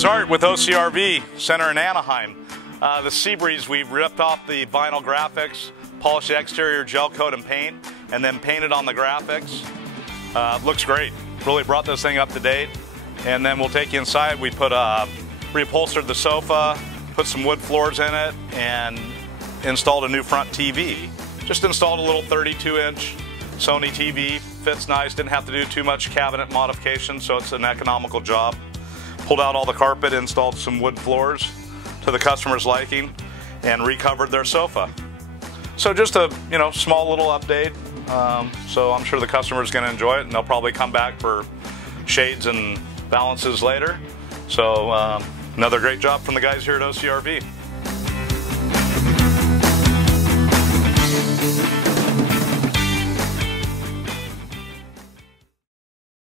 Hey, it's Art with OCRVCenter in Anaheim. The Seabreeze, we've ripped off the vinyl graphics, polished the exterior, gel coat and paint, and then painted on the graphics. Looks great. Really brought this thing up to date. And then we'll take you inside. We put reupholstered the sofa, put some wood floors in it, and installed a new front TV. Just installed a little 32-inch Sony TV. Fits nice. Didn't have to do too much cabinet modification, so it's an economical job. Pulled out all the carpet, installed some wood floors to the customer's liking, and recovered their sofa. So just a small little update. So I'm sure the customer's going to enjoy it, and they'll probably come back for shades and balances later. So another great job from the guys here at OCRV.